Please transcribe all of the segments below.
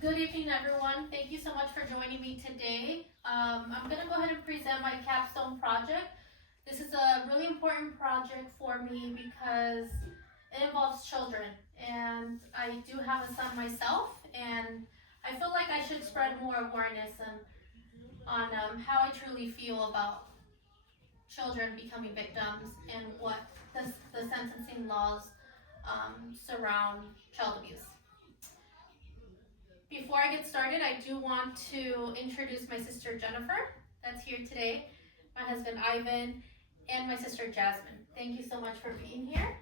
Good evening, everyone. Thank you so much for joining me today. I'm going to go ahead and present my Capstone Project. This is a really important project for me because it involves children, and I do have a son myself, and I feel like I should spread more awareness on how I truly feel about children becoming victims and what the sentencing laws surround child abuse. Before I get started, I do want to introduce my sister Jennifer, that's here today, my husband Ivan, and my sister Jasmine. Thank you so much for being here.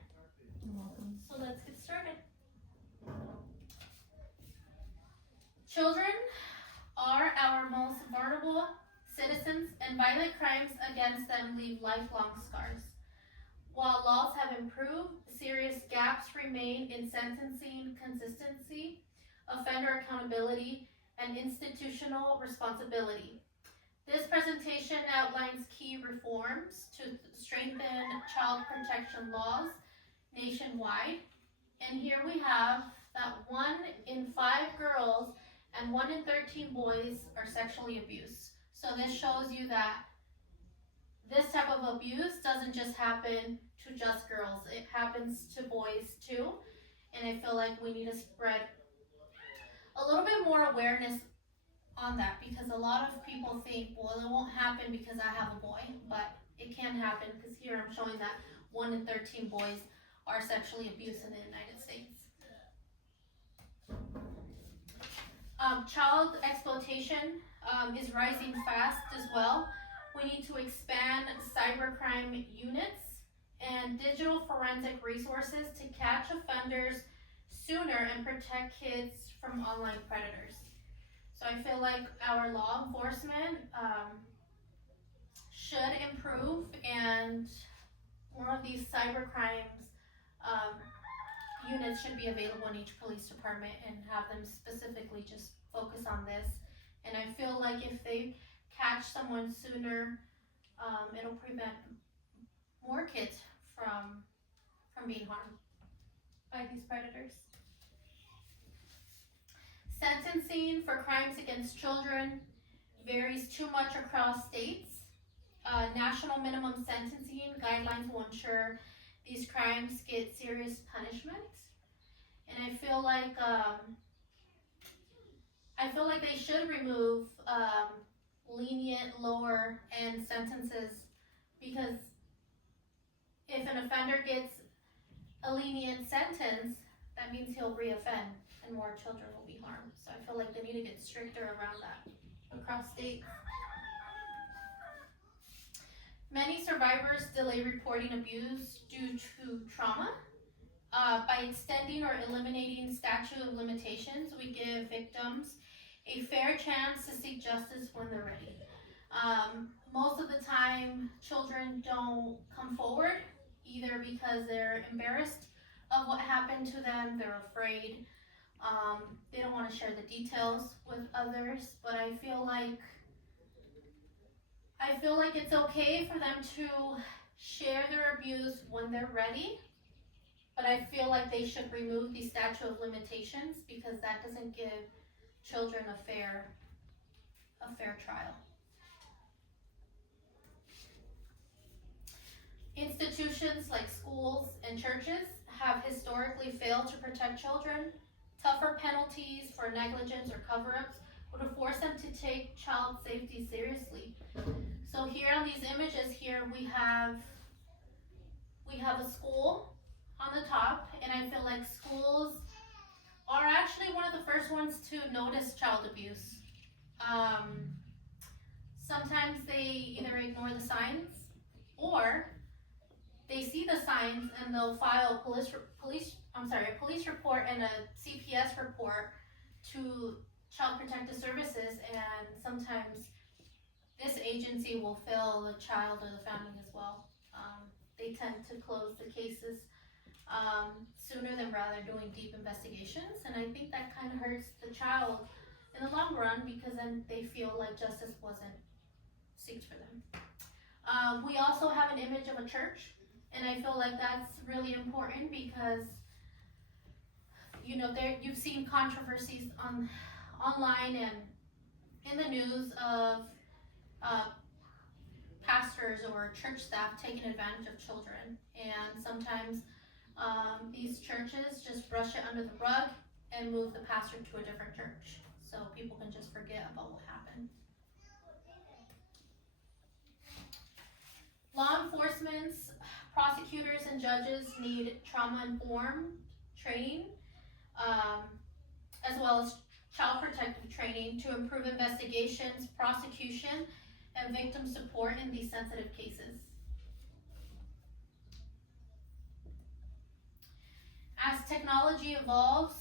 You're welcome. So let's get started. Children are our most vulnerable citizens, and violent crimes against them leave lifelong scars. While laws have improved, serious gaps remain in sentencing consistency, offender accountability, and institutional responsibility. This presentation outlines key reforms to strengthen child protection laws nationwide. And here we have that 1 in 5 girls and 1 in 13 boys are sexually abused. So this shows you that this type of abuse doesn't just happen to just girls, it happens to boys too. And I feel like we need to spread a little bit more awareness on that, because a lot of people think, well, it won't happen because I have a boy, but it can happen, because here I'm showing that 1 in 13 boys are sexually abused in the United States. Child exploitation is rising fast as well. We need to expand cybercrime units and digital forensic resources to catch offenders sooner and protect kids from online predators. So I feel like our law enforcement should improve, and more of these cybercrimes units should be available in each police department, and have them specifically just focus on this. And I feel like if they catch someone sooner, it'll prevent more kids from being harmed by these predators. Sentencing for crimes against children varies too much across states. National minimum sentencing guidelines will ensure these crimes get serious punishment. And I feel like they should remove lenient lower end sentences, because if an offender gets a lenient sentence, that means he'll reoffend and more children will be harmed. So I feel like they need to get stricter around that across states. Many survivors delay reporting abuse due to trauma. By extending or eliminating statute of limitations, we give victims a fair chance to seek justice when they're ready. Most of the time, children don't come forward, either because they're embarrassed of what happened to them, they're afraid, they don't want to share the details with others. But I feel like it's okay for them to share their abuse when they're ready, but I feel like they should remove the statute of limitations, because that doesn't give children a fair trial. Institutions like schools and churches have historically failed to protect children. Tougher penalties for negligence or cover-ups would force them to take child safety seriously. So here on these images here, we have a school on the top, and I feel like schools are actually one of the first ones to notice child abuse. Sometimes they either ignore the signs, or they see the signs and they'll file a police report and a CPS report to Child Protective Services, and sometimes this agency will fail the child or the family as well. They tend to close the cases sooner than rather doing deep investigations, and I think that kind of hurts the child in the long run, because then they feel like justice wasn't sought for them. We also have an image of a church, and I feel like that's really important because, you know, you've seen controversies online and in the news of pastors or church staff taking advantage of children, and sometimes these churches just brush it under the rug and move the pastor to a different church so people can just forget about what happened. Law enforcement, prosecutors, and judges need trauma-informed training, as well as child protective training to improve investigations, prosecution, and victim support in these sensitive cases. As technology evolves,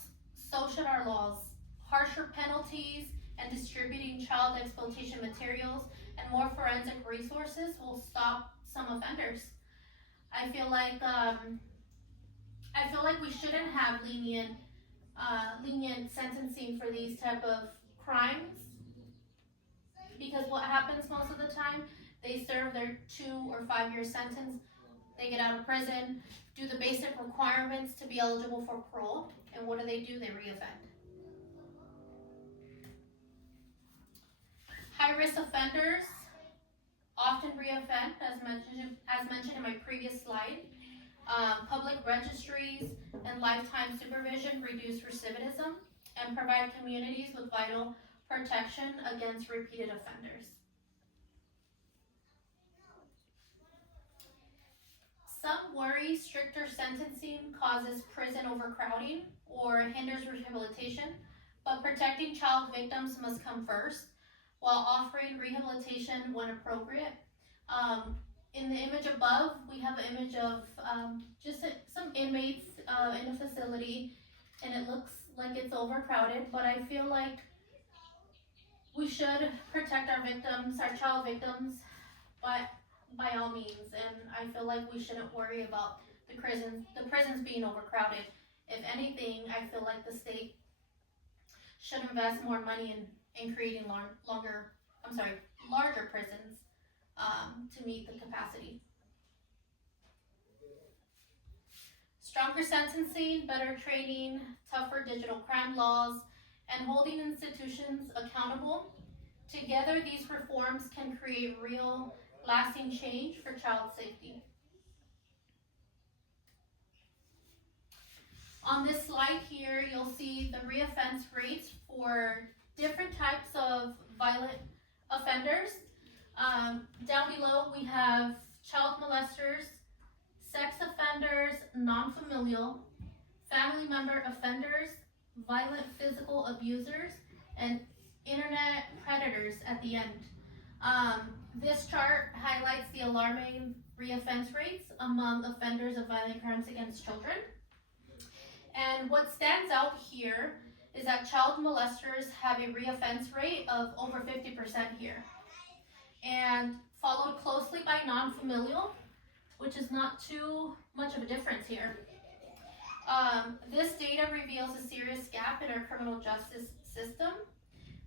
so should our laws. Harsher penalties and distributing child exploitation materials and more forensic resources will stop some offenders. I feel like we shouldn't have lenient sentencing for these type of crimes, because what happens most of the time, they serve their 2 or 5 year sentence, they get out of prison, do the basic requirements to be eligible for parole, and what do? They reoffend. High-risk offenders often reoffend, as mentioned in my previous slide. Public registries and lifetime supervision reduce recidivism and provide communities with vital protection against repeated offenders. Some worry stricter sentencing causes prison overcrowding or hinders rehabilitation, but protecting child victims must come first, while offering rehabilitation when appropriate. In the image above, we have an image of just some inmates in a facility, and it looks like it's overcrowded, but I feel like we should protect our victims, our child victims, by all means, and I feel like we shouldn't worry about the prisons being overcrowded. If anything, I feel like the state should invest more money in creating larger prisons to meet the capacity. Stronger sentencing, better training, tougher digital crime laws, and holding institutions accountable. Together, these reforms can create real, lasting change for child safety. On this slide here, you'll see the reoffense rates for different types of violent offenders. Down below, we have child molesters, sex offenders, non-familial, family member offenders, violent physical abusers, and internet predators at the end. This chart highlights the alarming reoffense rates among offenders of violent crimes against children. And what stands out here is that child molesters have a reoffense rate of over 50% here, and followed closely by non-familial, which is not too much of a difference here. This data reveals a serious gap in our criminal justice system.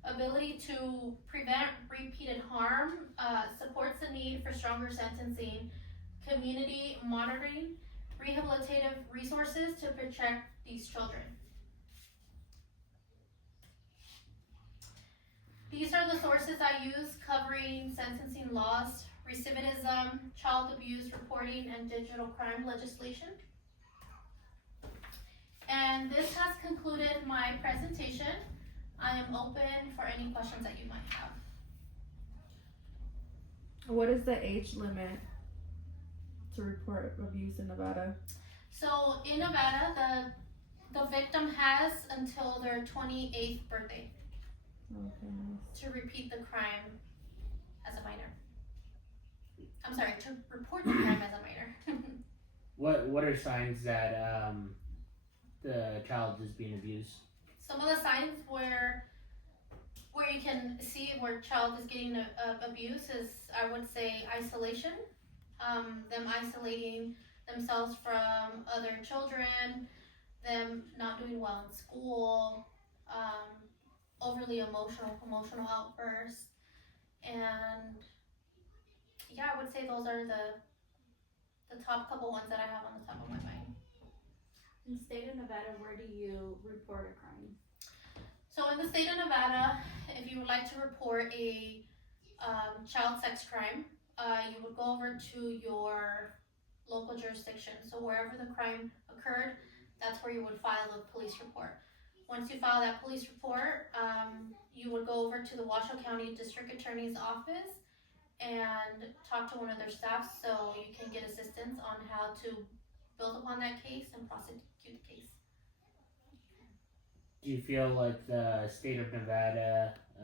Ability to prevent repeated harm supports the need for stronger sentencing, community monitoring, rehabilitative resources to protect these children. These are the sources I use covering sentencing laws, recidivism, child abuse reporting, and digital crime legislation. And this has concluded my presentation. I am open for any questions that you might have. What is the age limit to report abuse in Nevada? So in Nevada, the victim has until their 28th birthday to repeat the crime as a minor. I'm sorry, to report the crime as a minor. What are signs that the child is being abused? Some of the signs where you can see where child is getting abuse is, I would say, isolation. Them isolating themselves from other children, them not doing well in school, overly emotional outbursts, and yeah, I would say those are the top couple ones that I have on the top of my mind. In the state of Nevada, where do you report a crime? So in the state of Nevada, if you would like to report a child sex crime, you would go over to your local jurisdiction. So wherever the crime occurred, that's where you would file the police report. Once you file that police report, you would go over to the Washoe County District Attorney's office and talk to one of their staff so you can get assistance on how to build upon that case and prosecute the case. Do you feel like the state of Nevada